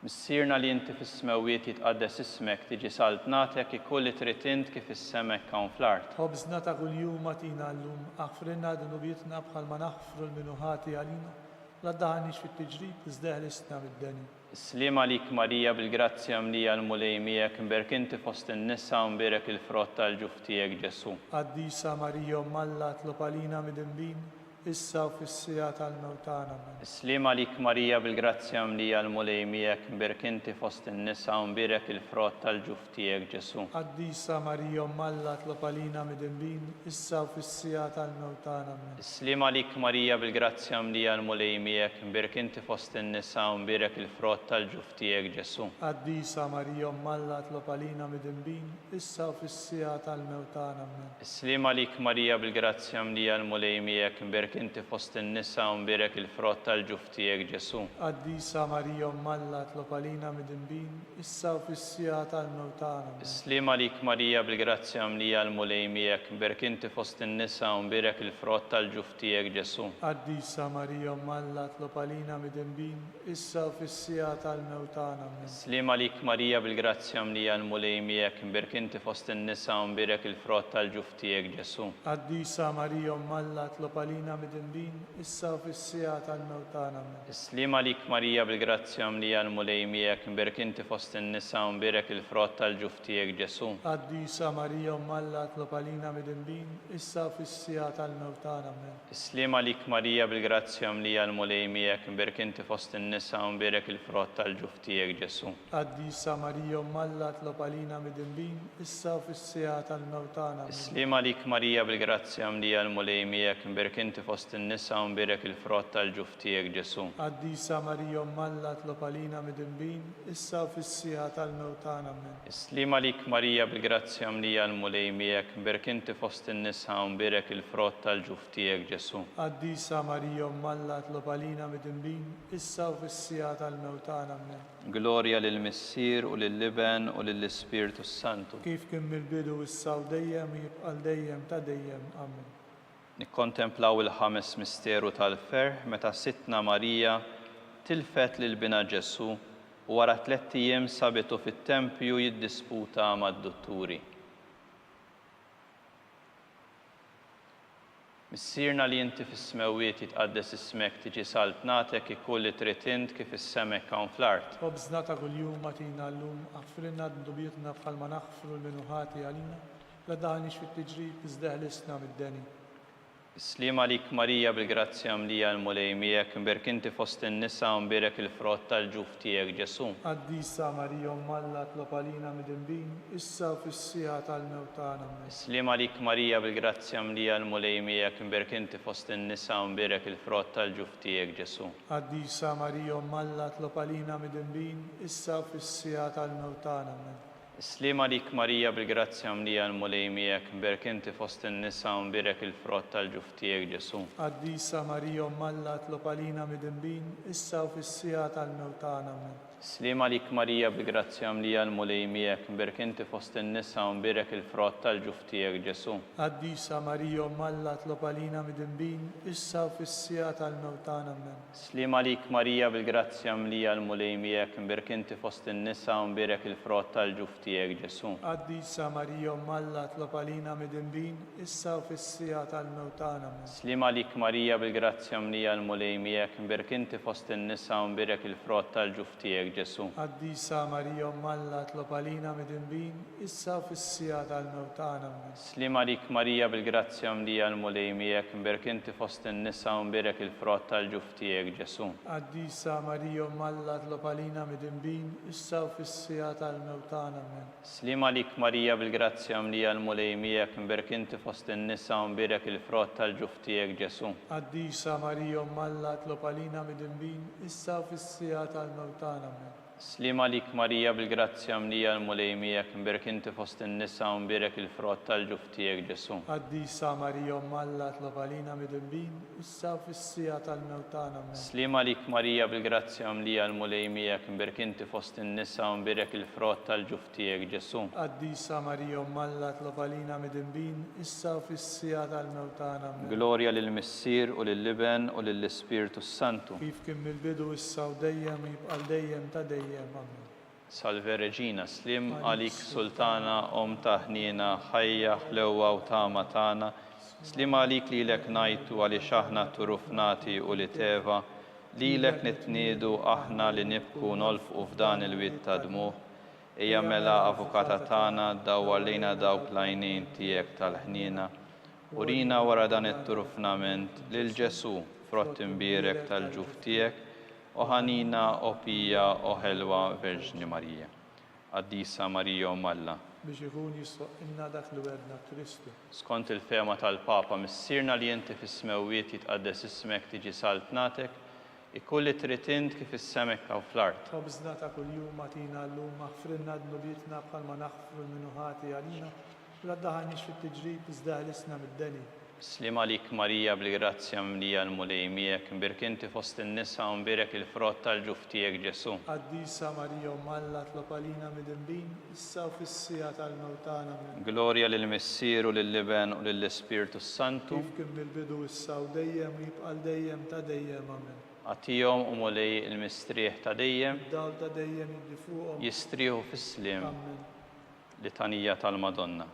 Missierna li inti fis-smewiet jitqaddes ismek tiġi saltnatek ikulli trid int kif is-semek hawn fl-art. Ħobżna ta' kuljum atina llum aħfrilna dnubietna bħalma naħfru l-minuħati għalina. La ddaħanniex fit-tiġrib iżda ħlisna mid-deni. Islim għalik Marija bil-grazzja mlija l-mulej miegħek mberek inti fost in-nisa u mberek il-frott tal-ġuf tiegħek Ġesu. Qaddisa Marija Umm Alla tlob għalina midinbin, issa u fis-sija tal-mewt tagħna. Amen. Islim għalik Marija bil-grazzja mlija l-mulej miegħek mberek inti fost in-nisa u mberek il-frott tal-ġuf tiegħek Ġesu. Qaddisa Marija Umm Alla tlob għalina midinbin, issa u fis-sija tal-mewt tagħna. Amen. Islim għalik Marija bil-grazzja mlija l-mulej miegħek mberek inti fost in-nisa u mberek il-frott tal-ġuf tiegħek Ġesu. Qaddisa Marija Umm Alla tlob għalina midinbin, issa u fis-sija tal-mewt tagħna. Amen. Islim għalik Marija bil-grazzja mlija l-mulej miegħek mberek inti fost in-nisa u mberek il-frott tal-ġuf tiegħek Ġesu. Qaddisa Marija Umm Alla tlob għalina midinbin, issa u fis-sija tal-mewt tagħna. Amen. Islim għalik Marija bil-grazzja mlija l-mulej miegħek mberek inti fost in-nisa u mberek il-frott tal-ġuf tiegħek Ġesu. Qaddisa Marija Umm Alla tlob għalina midinbin, issa u fis-sija tal-mewt tagħna. Amen. Islim għalik Marija bil-grazzja mlija l-mulej miegħek mberek inti fost in-nisa u mberek il-frott tal-ġuf tiegħek Ġesu. Qaddisa Marija Umm Alla tlob għalina midinbin, issa u fis-sija tal-mewt tagħna. Amen. Slima lik Marija bil-grazzja mlija l-mulej miegħek, mberek inti fost in-nisa u mberek il-frott tal-ġuf tiegħek Ġesu. Qaddisa Marija Malla tlob għalina midinbin, issa u fis-sija tal-mewt tagħna. Amen. Slima lik Marija bil-grazzja mlija l-mulej miegħek, mberek inti fost in-nisa u mberek il-frott tal-ġuf tiegħek Ġesu. Qaddisa Marija Malla tlob għalina midinbin, issa u fis-sija tal-mewt tagħna. Amen. Slima lik Marija bil-grazzja mlija l-mulej miegħek, mberek inti fost in-nisa u mberek il-frott tal-ġuf tiegħek Ġesu. Qaddisa Marija Malla tlob għalina midinbin, issa u fis-sija tal-mewt tagħna. Amen. Slima lik Marija bil-grazzja mlija l-mulej miegħek, mberek inti fost in-nisa u mberek il-frott tal-ġuf tiegħek Ġesu. Qaddisa Marija Malla tlob għalina midinbin, issa u fis-sija tal-mewt tagħna. Amen. Glorja lill-Missier u lill-Liben u lill-Ispiritu Santu. Kif kien mill-bidu issa u dejjem jibqa' dejjem ta' dejjem. Amen. Nikkontemplaw il-ħames misteru tal-ferħ meta Sittna Marija tilfet lil bina Ġesu u wara 3 ijiem sabitu fit-tempju jiddisputa mad-dutturi. Missierna li inti fis-smewwiet jitqaddes ismek tiġi salt nagħtek ikun li trid int kif is-semek hawn fl-art. Obżna ta' kuljum agħtina llum aħfrilna d-dubietna bħalma naħfru l-minuħati għalina, la daħniex fit-tiġrib iżda ħlisna mid-deni. Slima lik Marija bil-grazzja mlija l-mulej miegħek, mberek inti fost in-nisa u mberek il-frott tal-ġuf tiegħek Ġesu. Qaddisa Marija Malla tlob għalina midinbin, issa u fis-sija tal-mewt tagħna. Amen. Slima lik Marija bil-grazzja mlija l-mulej miegħek, mberek inti fost in-nisa u mberek il-frott tal-ġuf tiegħek Ġesu. Qaddisa Marija Malla tlob għalina midinbin, issa u fis-sija tal-mewt tagħna. Amen. Slima lik Marija bil-grazzja mlija l-mulej miegħek, mberek inti fost in-nisa u mberek il-frott tal-ġuf tiegħek Ġesu. Qaddisa Marija Malla tlob għalina midinbin, issa u fis-sija tal-mewt tagħna. Amen. Slima lik Marija bil-grazzja mlija l-mulej miegħek, mberek inti fost in-nisa u mberek il-frott tal-ġuf tiegħek Ġesu. Qaddisa Marija Malla tlob għalina midinbin, issa u fis-sija tal-mewt tagħna. Amen. Slima lik Marija bil-grazzja mlija l-mulej miegħek, mberek inti fost in-nisa u mberek il-frott tal-ġuf tiegħek Ġesu. Qaddisa Marija Malla tlob għalina midinbin, issa u fis-sija tal-mewt tagħna. Amen. Slima lik Marija bil-grazzja mlija l-mulej miegħek, mberek inti fost in-nisa u mberek il-frott tal-ġuf tiegħek Ġesu. Qaddisa Marija Malla tlob għalina midinbin, issa u fis-sija tal-mewt tagħna. Amen. Slima lik Marija bil-grazzja mlija l-mulej miegħek, mberek inti fost in-nisa u mberek il-frott tal-ġuf tiegħek Ġesu. Qaddisa Marija Malla tlob għalina midinbin, issa u fis-sija tal-mewt tagħna. Amen. Slima lik Marija bil-grazzja mlija l-mulej miegħek, mberek inti fost in-nisa u mberek il-frott tal-ġuf tiegħek Ġesu. Qaddisa Marija Malla tlob għalina midinbin, issa u fis-sija tal-mewt tagħna. Amen. Slima lik Marija bil-grazzja mlija l-mulej miegħek, mberek inti fost in-nisa u mberek il-frott tal-ġuf tiegħek Ġesu. Qaddisa Marija Malla tlob għalina midinbin, issa u fis-sija tal-mewt tagħna. Amen. Slima lik Marija bil-grazzja mlija l-mulej miegħek, mberek inti fost in-nisa u mberek il-frott tal-ġuf tiegħek Ġesu. Qaddisa Marija Malla tlob għalina midinbin, issa u fis-sija tal-mewt tagħna. Amen. Glorja lill-Missier u lill-Liben u lill-Ispiritu Santu. Kif kien mill-bidu issa u dejjem jibqa' dejjem ta' dejjem. Amen. Salve Reġina, slim għalik Sultana, taħnina, ħajja, ħlewwa u tama tagħna, slim għalik lilek ngħidu għaliex aħna turufnati u li teva, lilek nitniedu aħna li nibku nolfqu f'dan il-wid ta' dmuħ, ejja mela avukata tagħna dawwar lejna dawk l-għajnejn tiegħek tal-ħnina, urina wara dan it-turufnament lil Ġesu frott imbierek tal-ġuf tiegħek, o ħanina, o pija, o ħelwa Verġni Marija. Qaddisa Marija Malla. Biex ikun jissoqilna dak li wedna Kristu. Skont il-fema tal-Papa, missierna li inti fis-smewwiet jitqaddes ismek tiġi salt nagħtek, ikun li trid int kif is-semek hawn fl-art. Obżna ta' kuljum agħtina llum aħfrilna d-nubietna bħalma naħfru l-minuħati għalina, la daħniex fit-tiġrib iżda ħlisna mid-deni. Slima lik Marija bil-grazzja mlija l-mulej miegħek, mberek inti fost in-nisa u mberek il-frott tal-ġuf tiegħek Ġesu. Qaddisa Marija Malla tlob għalina midinbin, issa u fis-sija tal-mewt tagħna. Amen. Glorja lill-Missier u lill-Liben u lill-Ispiritu Santu. Kif kien mill-bidu issa u dejjem jibqa' dejjem ta' dejjem. Amen. Għatihom u mulej il-mistrieħ ta' dejjem, Dawl ta' dejjem jiddi fuqhom. jistrieħu fis-sliem Amen. litanija tal-Madonna.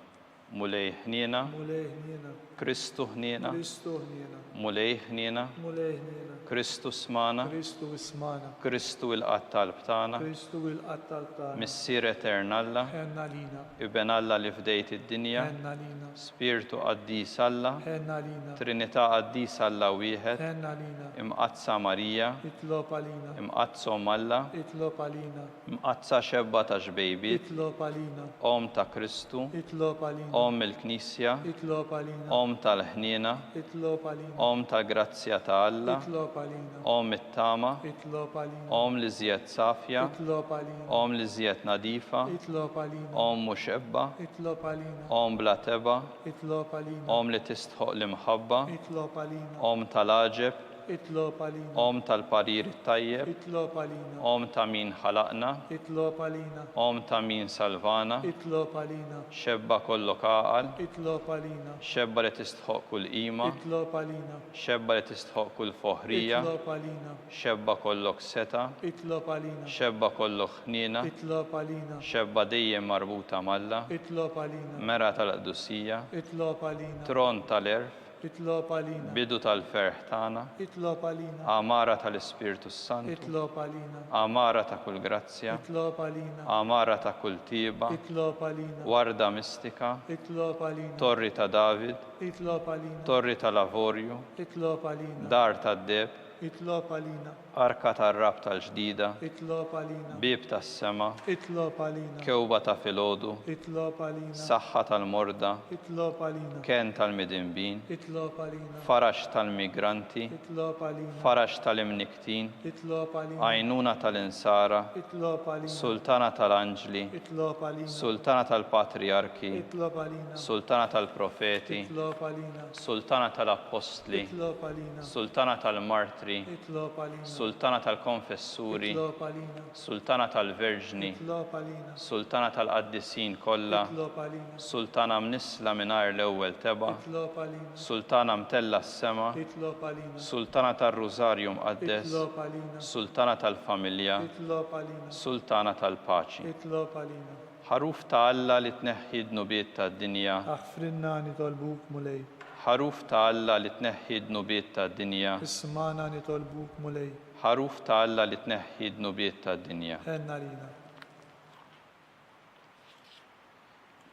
mulej ħniena, mulej ħniena, Kristu ħniena, Kristu ħniena, mulej ħniena, mulej ħniena, Kristu smana, Kristu ismana, Kristu il-qattal btana, Kristu il-qattal tagħna, missier eternalla, ħenna lina, Iben Alla li fdejt id-dinja, ħenna lina, Spiritu qaddis Alla, ħenna lina, Trinità qaddis Alla wieħed, ħenna lina, imqazza Marija, itlob għalina, imqazzom Alla, itlob għalina, imqazza xebba ta' ġbejbiet, itlob għalina, Om ta' Kristu, itlob għalina, Om il-Knisja, itlob għalina, Om tal-ħniena, itlob għalina, Om tal-grazzja ta' Alla, itlob għalina, Om it-tama, itlob għalina, Om li żjed safja, itlob għalina, Om li żjed nadifa, itlob għalina, Om muxebba, itlob għalina, Om bla teba, itlob għalina, Om li tistħoq l-imħabba, itlob għalina, Om tal-aġeb, itlob għalina, Om tal-parir tajjeb, itlob għalina, Om ta' min ħalaqna, itlob għalina, Om ta' min salvana, itlob għalina, xebba kollok aqal, itlob għalina, xebba li tistħoq kull qima, itlob għalina, xebba li tistħoq kull foħrija, itlob għalina, xebba kollok seta, itlob għalina, xebba kollok ħniena, itlob għalina, xebba dejjem marbuta malla, itlob għalina, mera tal-qdusija, itlob għalina, tron tal-erf, itlob għalina, bidu tal-ferħ tagħna, itlob għalina, amara tal-Ispirtu Santu, itlob għalina, amara ta' kull grazzja, itlob għalina, amara ta' kull tiba, itlob għalina, warda mistika, itlob għalina, torri ta' David, itlob għalina, torri ta' Lavorju, itlob għalina, dar ta' Deb, itlob għalina, arka tar-rab tal-ġdida, itlob għalina, bib tas-sema, itlob għalina, kewba ta' filgħodu, itlob għalina, saħħa tal-morda, itlob għalina, ken tal-midinbin, itlob għalina, farax tal-migranti, itlob għalina, farax tal-imniktin, itlob għalina, għajnuna tal-insara, itlob għalina, sultana tal-anġli, itlob għalina, sultana tal-patriarki, itlob għalina, sultana tal-profeti, itlob għalina, sultana tal-apostli, itlob għalina, sultana tal-martri, itlob għalina, sultana tal-konfessuri, itlob għalina, sultana tal-verġni, itlob għalina, sultana tal-qaddisin kollha, itlob għalina, sultana mnisla mingħajr l-ewwel teba, itlob għalina, sultana mtella s-sema, itlob għalina, sultana tar-rużarju mqaddes, itlob għalina, sultana tal-familja, itlob għalina, sultana tal-paċi. itlob għalina, ħaruf ta' Alla li tneħħi d-nubiet tad-dinja, aħfrinna nitolbuk mulej, ħaruf ta' Alla li tneħħi d-nubiet tad-dinja, ismana nitolbuk mulej, ħaruf ta' Alla li tneħħi d-nubiet tad-dinja. ħenna lina,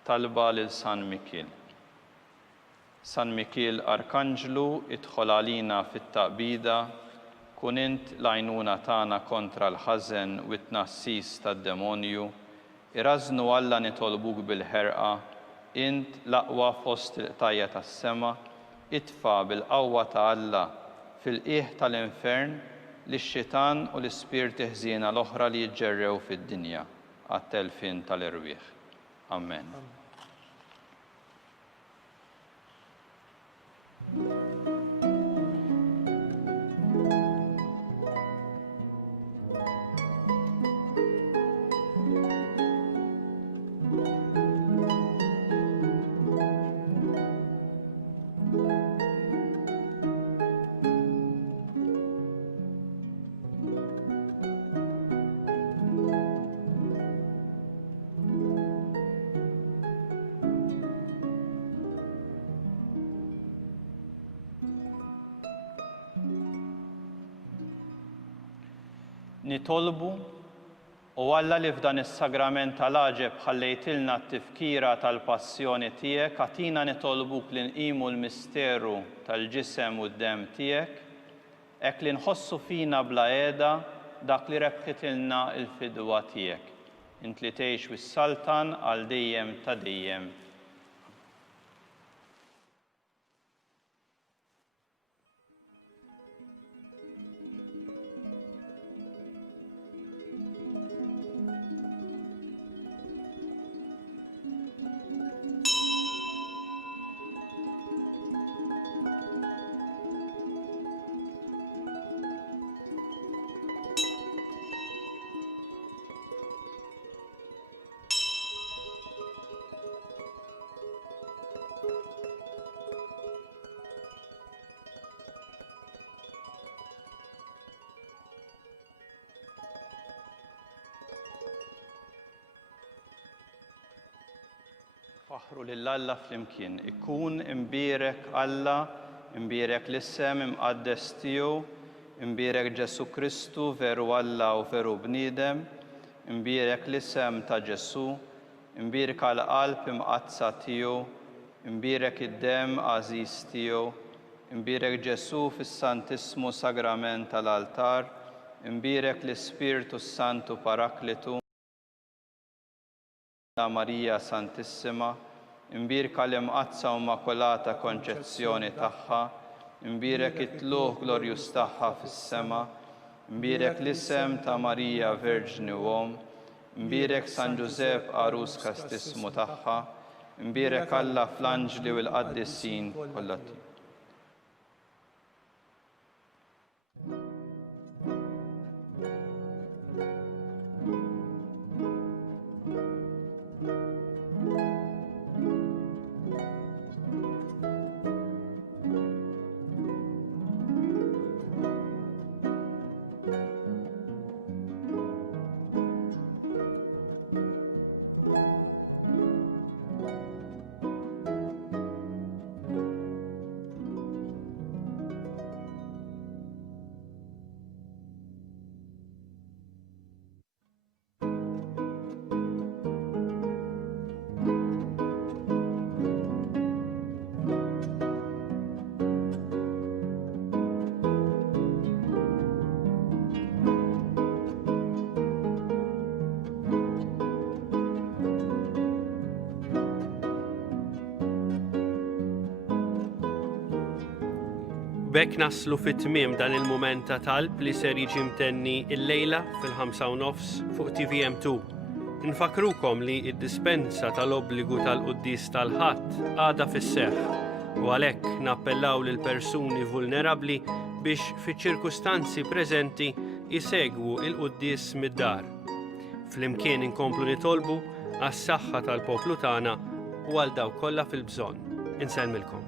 Talba lil San Mikil. San Mikil Arkanġlu idħol għalina fit-taqbida, kun int l-għajnuna tagħna kontra l-ħażen u t-tnassis tad-demonju, irażnu Alla nitolbuk bil-ħerqa, int l-aqwa fost il-qtajja tas-sema, itfa bil-qawwa ta' Alla fil-qiegħ tal-infern lix-xitan u l-ispirti ħżiena l-oħra li jiġġerrew fid-dinja għat-telfin tal-irwieħ. Amen. Nitolbu u Alla li f'dan is-sagrament tal-aġeb ħallejtilna t-tifkira tal-passjoni tiegħek, għatina nitolbuk li nqimu l-misteru tal-ġisem u d-dem tiegħek, hekk li nħossu fina bla qiegħda dak li rebħitilna l-fidwa tiegħek. Int li tgħix wis-Saltan għal dejjem ta' dejjem. Faħru lill-Alla flimkien, ikun imbierek Alla, imbierek l-isem imqaddes tiegħu, imbierek Ġesu Kristu veru Alla u veru bniedem, imbierek l-isem ta' Ġesu, imbierek għall-qalb imqazza tiegħu, imbierek id-dem għażiż tiegħu, imbierek Ġesu fis-Santissimu Sagrament tal-altar, imbierek l-Ispiritu Santu Paraklitu, la Marija Santissima, imbierka l-imqazza u Immakolata Konċezzjoni tagħha, imbierek it-tluħ glorjus tagħha fis-sema, imbierek l-isem ta' Marija Verġni Uom, imbierek San Ġusepp Arus Kastismu tagħha, imbierek Alla fl-Anġli u l-Qaddissin kollha. B'hekk naslu fit-tmiem dan il-mument ta' talb li ser jiġi mtenni il-lejla fil-5:30 fuq TVM2. Infakrukom li id-dispensa tal-obbligu tal-qudies tal-ħadd għadha fis-seħħ u għalhekk nappellaw lil persuni vulnerabbli biex fiċ-ċirkustanzi preżenti jsegwu il-qudies mid-dar. Flimkien inkomplu nitolbu għas-saħħa tal-poplu tagħna u għal dawk kollha fil-bżonn. Insellmilkom.